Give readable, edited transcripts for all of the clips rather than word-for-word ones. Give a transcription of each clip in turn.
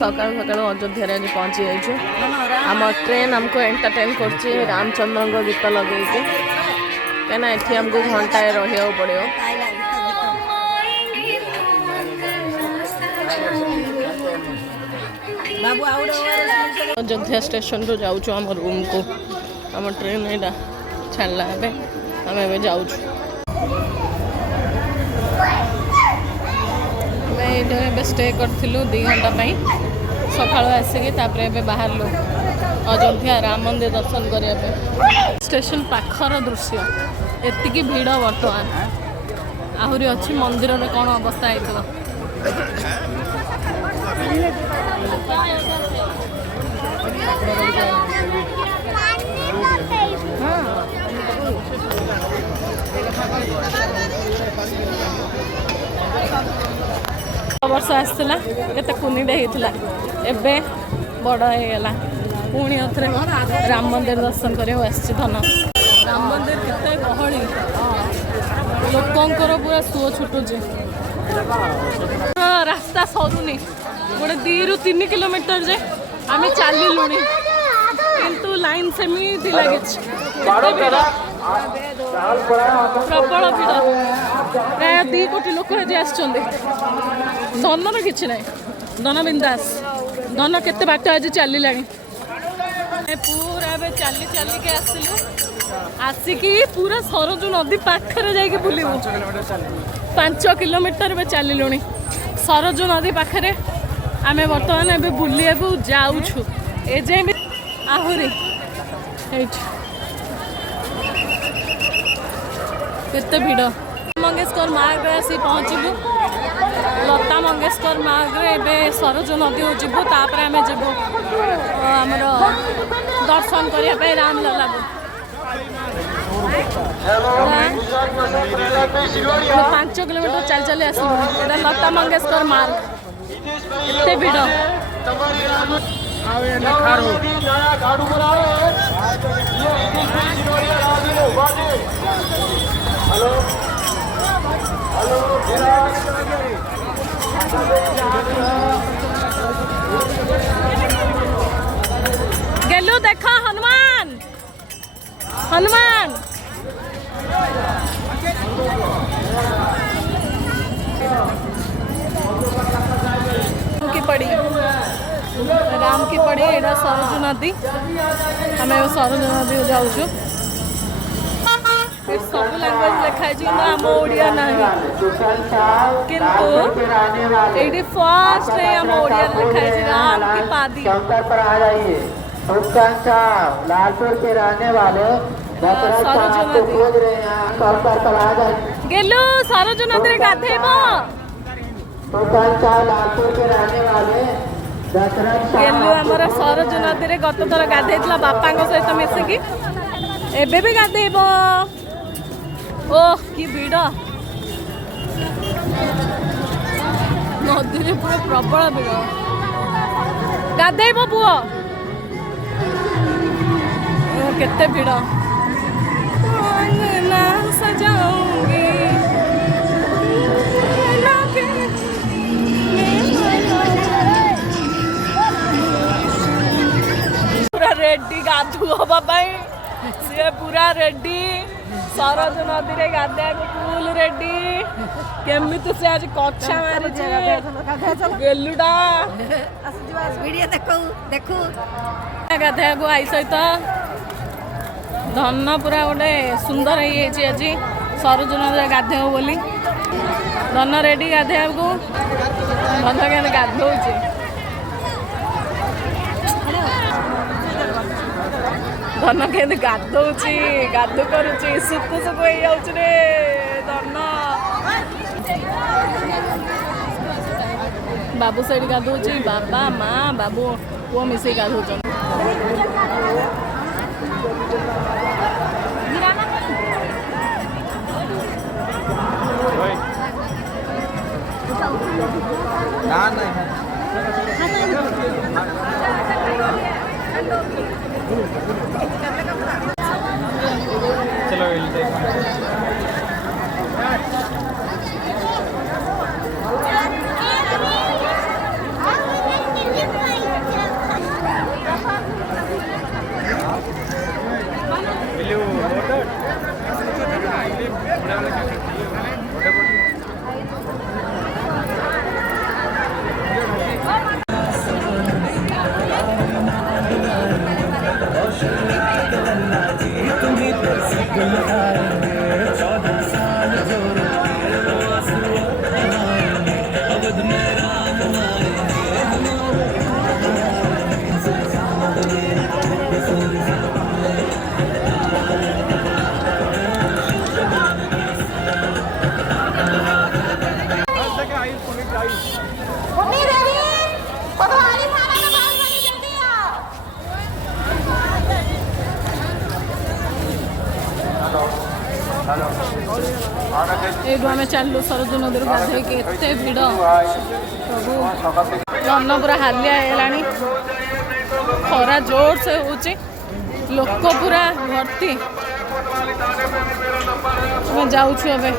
सकाल सकाल अयोध्या आज पहुँची जाइए। आम ट्रेन आमको एंटरटेन कर रामचंद्र गीत लगे कहीं ये आमको घंटाए रहा पड़ो। अयोध्या स्टेशन रू जाऊँ आम रूम को। आम ट्रेन यहाँ छाड़ा आम जाऊँ स्टे करूँ 2 घंटा सकाल आसिकी बाहर अयोध्या राम मंदिर दर्शन करने। स्टेशन पाखर दृश्य एतिकी भीड़ बर्तमान आहरी अच्छी मंदिर में कौन अवस्था है। वर्ष आसला केते कुनीडे होता एबे बड़ होगा पुणी थे राम मंदिर दर्शन करने धन। राम मंदिर केते गहली लोकंर पूरा सुओ छुटुचे रास्ता सरुनी गोटे 2 ରୁ 3 किलोमीटर जे आम चललु किंतु लाइन सेमती लगे प्रबल भीड़ प्राय 2 कोटी लोक आज धनर कि ना धन बिंदास धन केते बाट आज चलला पूरा चली चल के आसिलु आसिकी पूरा सरजू नदी पाखरे जाके बुलू 5 किलोमीटर चललु सरजू नदी पाखरे आम बर्तमान ए बुलिया जाऊँ एजे आहरी केते भीड़ मंगेशकर मार्ग आसी पहुँचलु लता मंगेशकर मार्ग ए सरजू नदी जीवु तापर आम जीवु आमर दर्शन करने रामलला 5 किलोमीटर चल चली आसलु लता मंगेशकर मार्ग एते भीड़ गेलु देखा हनुमान हनुमान की पड़ी राम की पड़ी एटा सरजू नदी आम सरजू नदी जाऊँ सब लैंग्वेज लिखाई आम ओडिया ना किंतु ये फर्स्ट आम ओडिया लिखाई राम की पादी लालपुर के रहने वाले गेलु सरजू नदी गाधेब लालपुर के रहने वाले गेलु आमर सरजू नदी में गत थर गाधे बापा सहित मिसिकी एबे भी गाधेब। ओह कि भीड़ नदी पूरा प्रबल भीड़ गाधेब पुओ केते भीड़ सजाऊंगी पूरा रेडी गाधु हवाई सी पूरा रेडी सरजू नदी रे गाधे फुल रेडी केमी से आज कच्छा मारी गेलुडा गाधे आई सहित धन पूरा गोटे सुंदर आज सरजू नदी गाधे बोली धन रेडी गाधे को धन के गाधौ धन के गाधौ गाधु करुच्ची सुकु सुकु हो जाऊँ रे धन बाबू साइड गाधौ बाबा माँ बाबू पुओ मिसे गाधौ चलो এইଠୁ ଆମେ ଚାଲିଲୁ ସରଜୁ ନଦୀରୁ ଗାଧେଇକି। ଏତେ ଭିଡ଼ ପ୍ରଭୁ, ମନ ପୁରା ହାଲିଆ ହେଇଗଲାଣି। ଖରା ଜୋରସେ ହେଉଛି, ଲୋକ ପୁରା ଭର୍ତ୍ତି। ଆମେ ଯାଉଛୁ ଏବେ।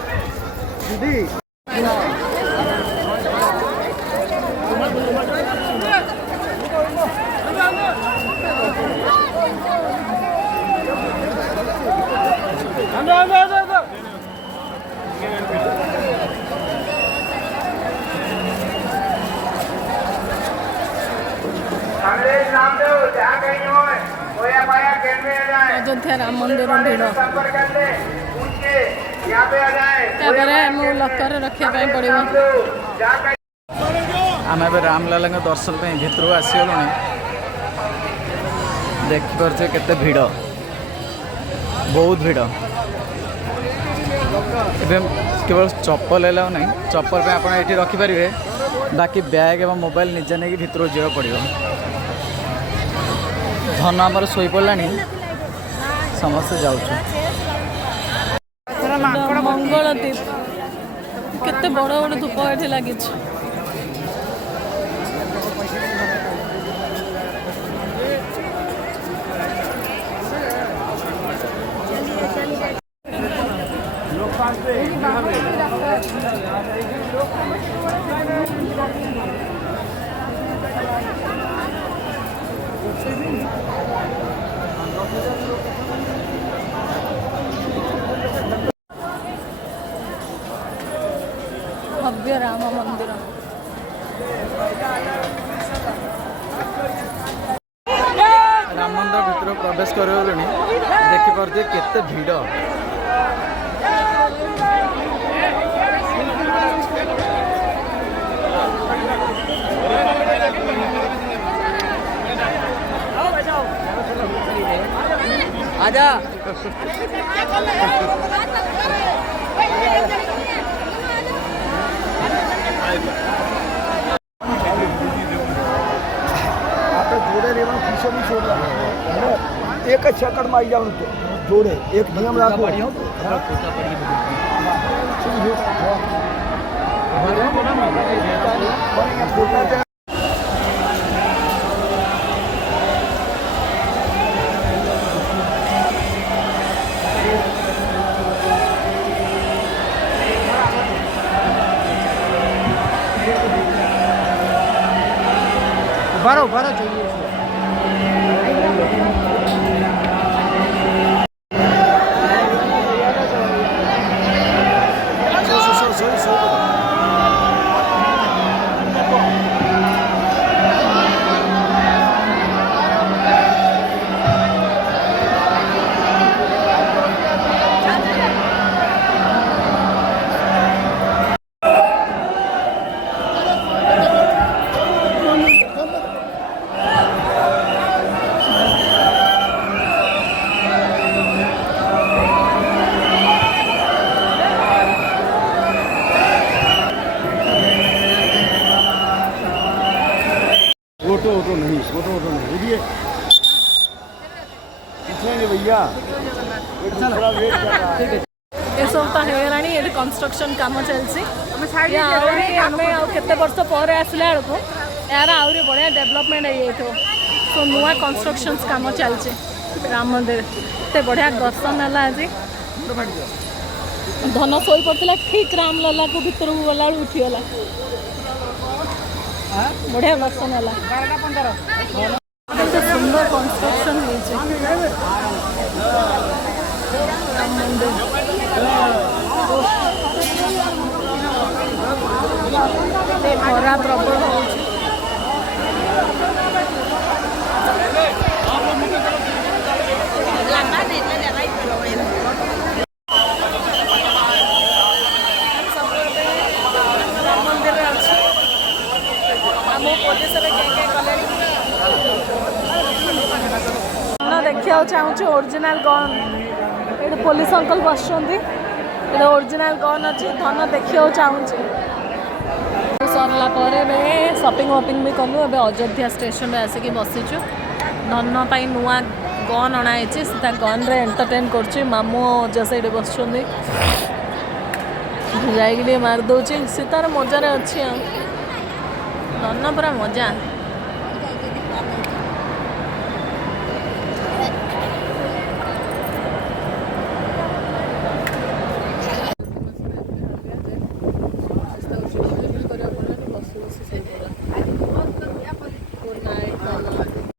अयोध्या राम मंदिर भिड़ लकर रखापी पड़ो। आम ए रामलाल दर्शन भितर आसगलु देखिपे केते भिड़ बहुत भिड़। एवं केवल चप्पल एलाउ नहीं, चप्पल पे आप ये रखिपारे बाकी बैग एवं मोबाइल निजे नहीं भितर जा पड़ो। धन आमर शोई पड़ा समस्ते जाऊँ मंगलदीप केते बड़ बड़ धूप ये लगी। भव्य राम मंदिर राम मंदिर भितर प्रवेश कर देखिपे केते भिड़। आजा एक छकड़ में आई जाओ जोड़े एक नियम रखो। बारो बारो चाहिए फोटो नहीं बुझिए भैया ये सब तो है ये कंस्ट्रक्शन काम चलती केते वर्ष पर आसला बेलू यार आहरी बढ़िया डेवलपमेंट हो सो नुआ कंस्ट्रक्शन काम चलती राम मंदिर एत बढ़िया दर्शन है आज धन शोई पड़ता ठीक राम लला को भीतर को गला उठीगला बढ़िया दर्शन है सुंदर कंस्ट्रक्शन खरा प्रबल हो देखा चाहूँ ओरिजिनल गन ये पुलिस अंकल बस ओरिजिनल गन अच्छी धन देखा चाहूँ सरला शॉपिंग वॉपिंग भी कलु ए अयोध्या स्टेशन में आसिक बसीचु धन पाई नुआ गन अणाई सीधा गन रे एंटरटेन कर मामू जैसे ये बस ଯାଇକି ଟିକେ ମାରି ଦେଉଛି ସେ ତାର ମଜାରେ ଅଛି ଆଉ ଧନ ପୁରା ମଜା